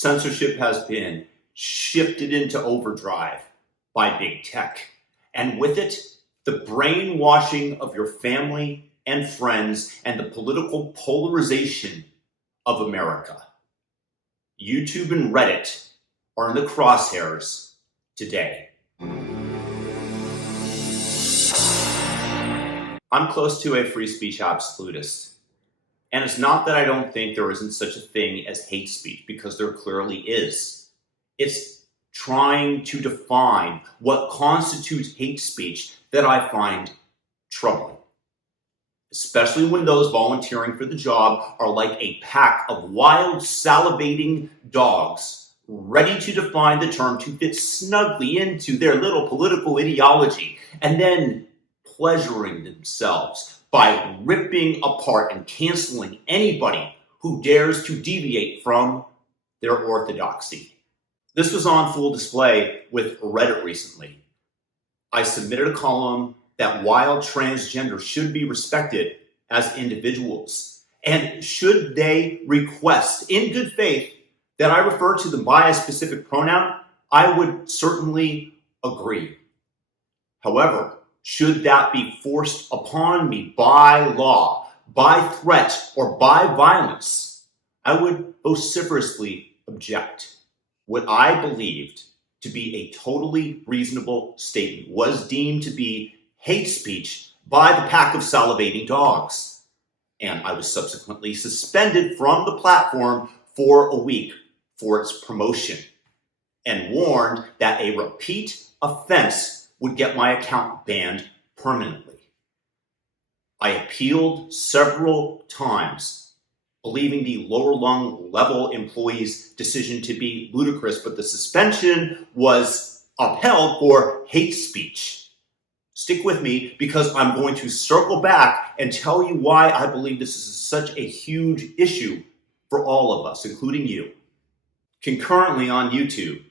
Censorship has been shifted into overdrive by big tech, and with it, the brainwashing of your family and friends and the political polarization of America. YouTube and Reddit are in the crosshairs today. I'm close to a free speech absolutist. And it's not that I don't think there isn't such a thing as hate speech, because there clearly is. It's trying to define what constitutes hate speech that I find troubling. Especially when those volunteering for the job are like a pack of wild, salivating dogs, ready to define the term to fit snugly into their little political ideology, and then pleasuring themselves by ripping apart and canceling anybody who dares to deviate from their orthodoxy. This was on full display with Reddit recently. I submitted a column that while transgender should be respected as individuals, and should they request in good faith that I refer to them by a specific pronoun, I would certainly agree. However, should that be forced upon me by law, by threat, or by violence, I would vociferously object. What I believed to be a totally reasonable statement was deemed to be hate speech by the pack of salivating dogs. And I was subsequently suspended from the platform for a week for its promotion, and warned that a repeat offense would get my account banned permanently. I appealed several times, believing the lower lung level employee's decision to be ludicrous, but the suspension was upheld for hate speech. Stick with me, because I'm going to circle back and tell you why I believe this is such a huge issue for all of us, including you. Concurrently on YouTube,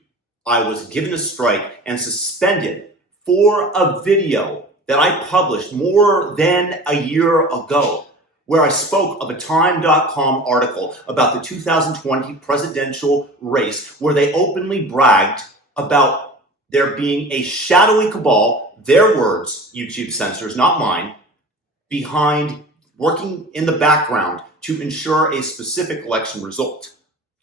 I was given a strike and suspended for a video that I published more than a year ago, where I spoke of a Time.com article about the 2020 presidential race, where they openly bragged about there being a shadowy cabal, their words, YouTube censors, not mine, behind working in the background to ensure a specific election result.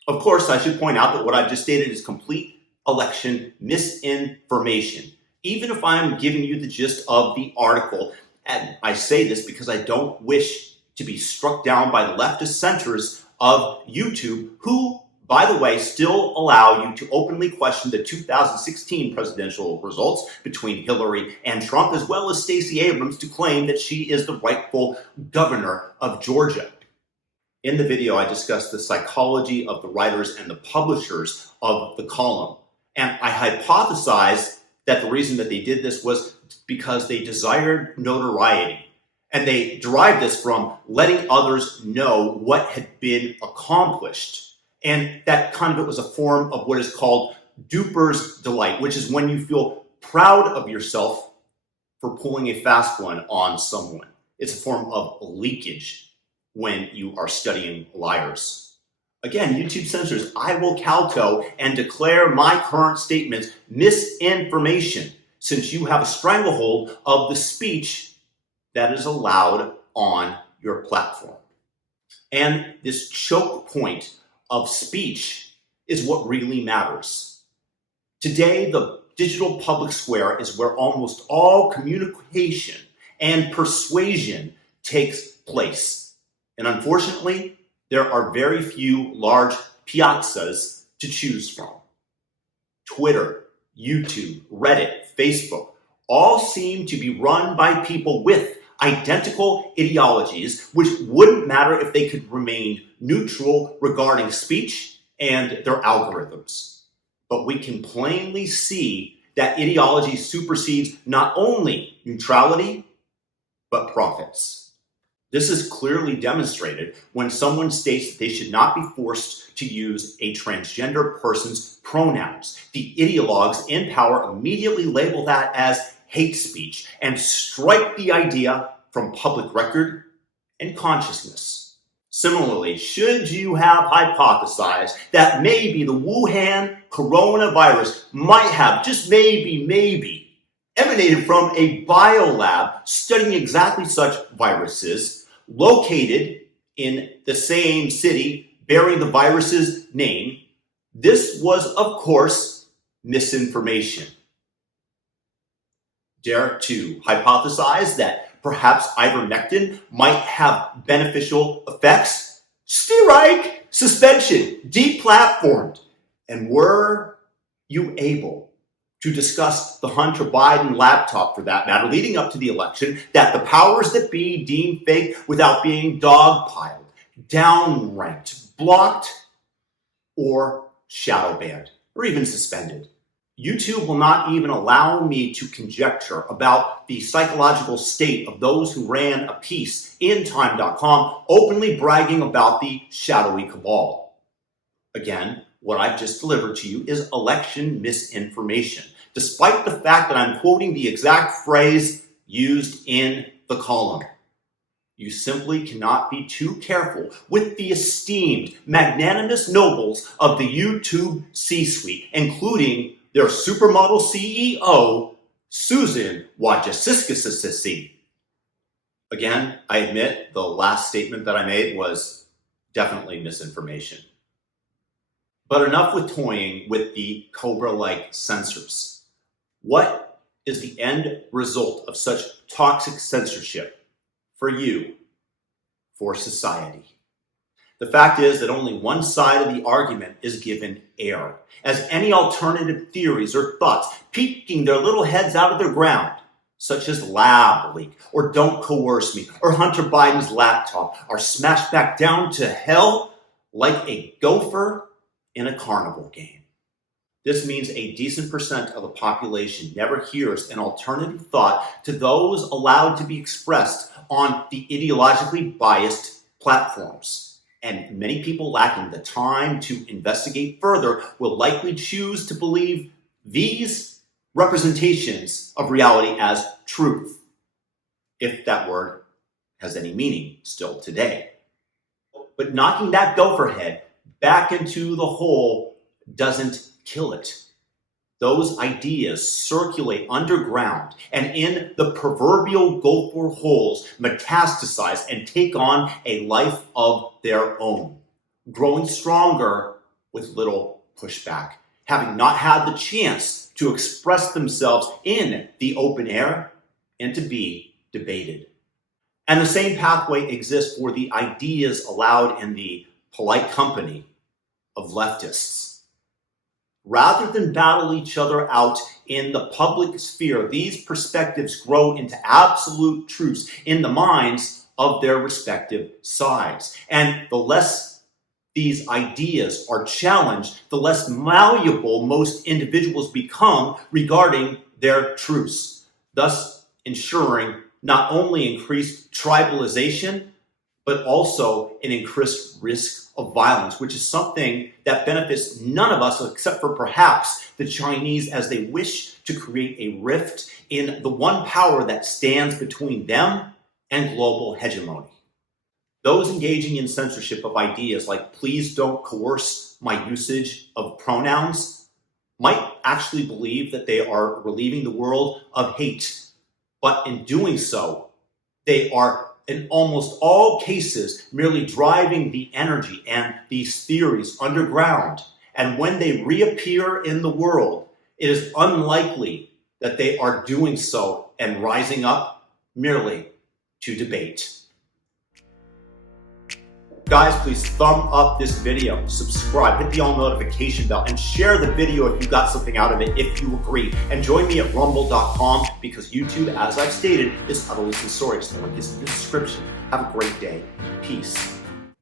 Of course, I should point out that what I've just stated is complete election misinformation. Even if I'm giving you the gist of the article, and I say this because I don't wish to be struck down by the leftist censors of YouTube, who, by the way, still allow you to openly question the 2016 presidential results between Hillary and Trump, as well as Stacey Abrams, to claim that she is the rightful governor of Georgia. In the video, I discussed the psychology of the writers and the publishers of the column, and I hypothesized that the reason that they did this was because they desired notoriety. And they derived this from letting others know what had been accomplished. And that kind of it was a form of what is called duper's delight, which is when you feel proud of yourself for pulling a fast one on someone. It's a form of leakage when you are studying liars. Again, YouTube censors, I will kowtow and declare my current statements misinformation, since you have a stranglehold of the speech that is allowed on your platform. And this choke point of speech is what really matters. Today, the digital public square is where almost all communication and persuasion takes place. And unfortunately, there are very few large piazzas to choose from. Twitter, YouTube, Reddit, Facebook all seem to be run by people with identical ideologies, which wouldn't matter if they could remain neutral regarding speech and their algorithms. But we can plainly see that ideology supersedes not only neutrality, but profits. This is clearly demonstrated when someone states that they should not be forced to use a transgender person's pronouns. The ideologues in power immediately label that as hate speech and strike the idea from public record and consciousness. Similarly, should you have hypothesized that maybe the Wuhan coronavirus might have, just maybe, emanated from a biolab studying exactly such viruses located in the same city bearing the virus's name, this was, of course, misinformation. Dare to hypothesize that perhaps ivermectin might have beneficial effects? Strike! Suspension, deplatformed. And were you able to discuss the Hunter Biden laptop, for that matter, leading up to the election, that the powers that be deemed fake without being dogpiled, downranked, blocked, or shadow banned, or even suspended? YouTube will not even allow me to conjecture about the psychological state of those who ran a piece in Time.com openly bragging about the shadowy cabal. Again, what I've just delivered to you is election misinformation, despite the fact that I'm quoting the exact phrase used in the column. You simply cannot be too careful with the esteemed, magnanimous nobles of the YouTube C-suite, including their supermodel CEO, Susan Wojcicki. Again, I admit the last statement that I made was definitely misinformation. But enough with toying with the Cobra-like censors. What is the end result of such toxic censorship for you, for society? The fact is that only one side of the argument is given air, as any alternative theories or thoughts peeking their little heads out of their ground, such as lab leak, or don't coerce me, or Hunter Biden's laptop, are smashed back down to hell like a gopher in a carnival game. This means a decent percent of the population never hears an alternative thought to those allowed to be expressed on the ideologically biased platforms. And many people lacking the time to investigate further will likely choose to believe these representations of reality as truth, if that word has any meaning still today. But knocking that gopher head back into the hole doesn't kill it. Those ideas circulate underground and in the proverbial gopher holes metastasize and take on a life of their own, growing stronger with little pushback, having not had the chance to express themselves in the open air and to be debated. And the same pathway exists for the ideas allowed in the polite company of leftists. Rather than battle each other out in the public sphere, these perspectives grow into absolute truths in the minds of their respective sides. And the less these ideas are challenged, the less malleable most individuals become regarding their truths, thus ensuring not only increased tribalization, but also an increased risk of violence, which is something that benefits none of us except for perhaps the Chinese, as they wish to create a rift in the one power that stands between them and global hegemony. Those engaging in censorship of ideas like "please don't coerce my usage of pronouns" might actually believe that they are relieving the world of hate, but in doing so, they are in almost all cases merely driving the energy and these theories underground. And when they reappear in the world, it is unlikely that they are doing so and rising up merely to debate. Guys, please thumb up this video, subscribe, hit the all notification bell, and share the video if you got something out of it, if you agree. And join me at rumble.com because YouTube, as I've stated, is utterly censorious. The link is in the description. Have a great day. Peace.